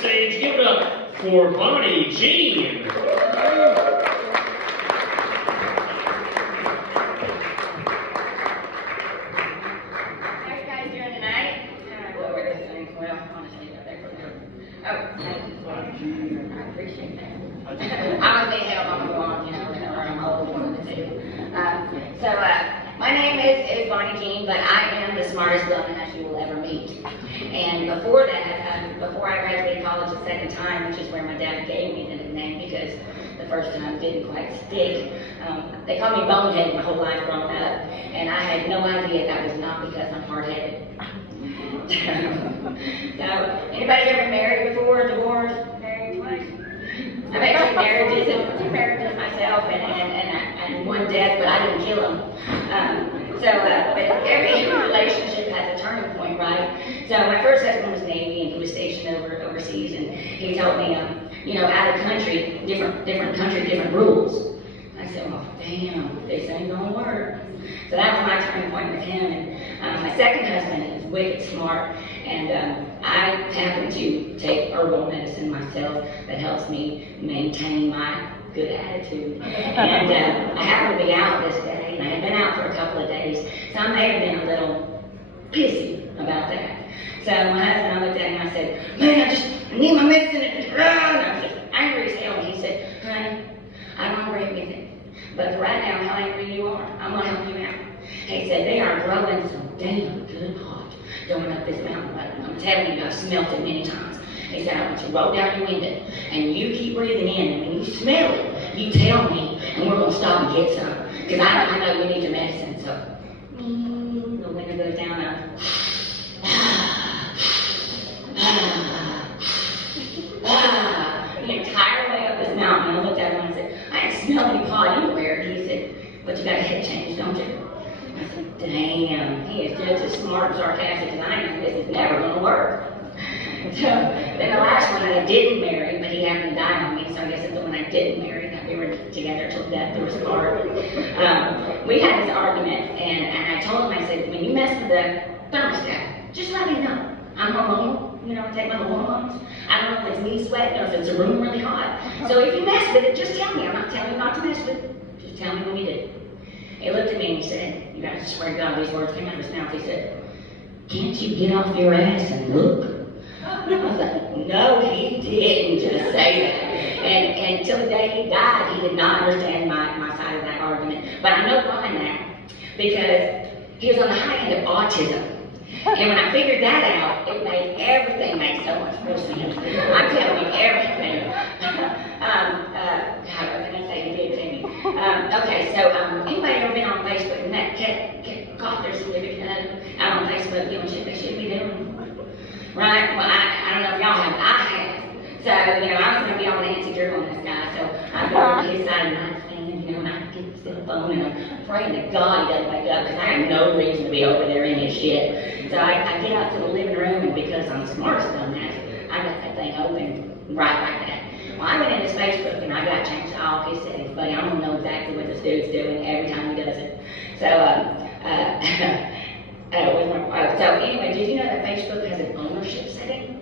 stage. Give it up for Bonnie Jean. I appreciate that. I was need help on the lawn, or I'm old, one of the two. My name is Bonnie Jean, but I am the smartest woman that you will ever meet. And before that, before I graduated college the second time, which is where my dad gave me the nickname because the first time didn't quite stick, they called me bonehead my whole life growing up, and I had no idea that was not because I'm hard-headed. So, anybody ever married before, divorced, married twice? I've actually married two marriages myself, and one death, but I didn't kill him. But every relationship has a turning point, right? So my first husband was Navy, and he was stationed overseas, and he told me, out of country, different country, different rules. I said, well, damn, this ain't gonna work. So that was my turning point with him. And my second husband is wicked smart, and I happen to take herbal medicine myself that helps me maintain my good attitude. And I happened to be out this day, and I had been out for a couple of days, so I may have been a little pissy about that. So my husband, I looked at him and I said, man, I need my medicine. And I was just angry as hell. And he said, honey, I don't agree with it. But for right now, how angry you are, I'm going to help you out. He said, they are growing so damn good hot going up this mountain. But I'm telling you, I've smelt it many times. He said, I want you to roll down your window, and you keep breathing in, and when you smell it, you tell me, and we're going to stop and get some. Because I know we need your medicine. So, the window goes down, the entire way up this mountain. I looked at him and I said, I ain't smelled any pot anywhere. And he said, but you got a head change, don't you? I said, damn, he is just as smart and sarcastic as I am. This is never going to work. So then the last one I didn't marry, but he happened to die on me, so I guess it's the one I didn't marry. We were together till death do us part. We had this argument, and I told him, I said, when you mess with the thermostat, just let me know. I'm hormonal, I take my hormones. I don't know if it's me sweating or if it's a room really hot. So if you mess with it, just tell me. I'm not telling you not to mess with it. Just tell me when you do. He looked at me and he said, you guys swear to God, these words came out of his mouth. He said, can't you get off your ass and look? I was like, no, he didn't just say that. And until the day he died, he did not understand my side of that argument. But I know why now, because he was on the high end of autism. And when I figured that out, it made everything make so much more sense. I'm telling you everything. God, what can I say? He did to me. Okay, so anybody ever been on Facebook and that got their significant out on Facebook doing shit they shouldn't be doing? Right? Well, I don't know if y'all have, but I have. So, I was going to be on Nancy Drew on this guy, so I go on his side of the nightstand, and I get the cell phone, and I'm praying to God he doesn't wake up, because I have no reason to be over there in his shit. So I get up to the living room, and because I'm the smartest on that, I got that thing open right like that. Well, I went in his Facebook, and I got changed all his settings, buddy. I don't know exactly what this dude's doing every time he does it. So, so anyway, did you know that Facebook has an ownership setting?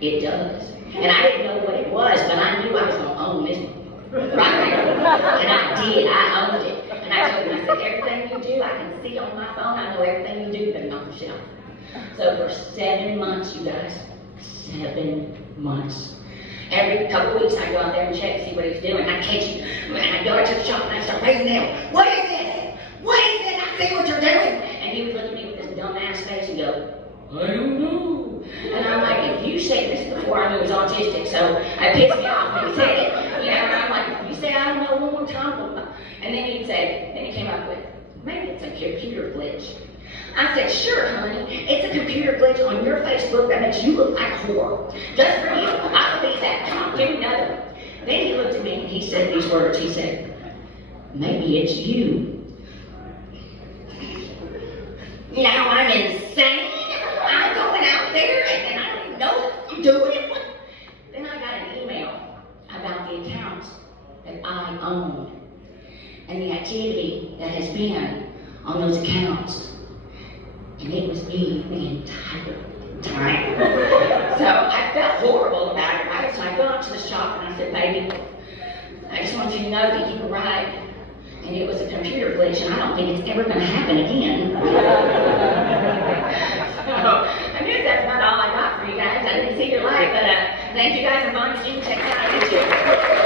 It does. And I didn't know what it was, but I knew I was going to own this one. Right? And I did. I owned it. And I told him, I said, everything you do, I can see on my phone. I know everything you do, you better knock your shit off. So for 7 months, you guys, 7 months. Every couple of weeks, I go out there and check to see what he's doing. I catch you. And I go out to the shop and I start raising hell. What is this? What is this? I see what you're doing. And he would look at me with this dumbass face and go, I don't know. And I'm like, if you say this before I knew he was autistic, so it pissed me off when he said it. And I'm like, you say I don't know one more time. And then he came up with, maybe it's a computer glitch. I said, sure, honey, it's a computer glitch on your Facebook that makes you look like a whore. Just for you, I believe that. Come on, give me another one. Then he looked at me and he said these words. He said, maybe it's you. Now I'm insane. I'm going out there and I don't even know what I'm doing. Then I got an email about the accounts that I own and the activity that has been on those accounts. And it was me the entire time. So I felt horrible about it, right? So I go up to the shop and I said, baby, I just want you to know that you were right. And it was a computer glitch, and I don't think it's ever going to happen again. So, I guess that's about all I got for you guys. I didn't see your light, but thank you guys for volunteering. Check it out on YouTube.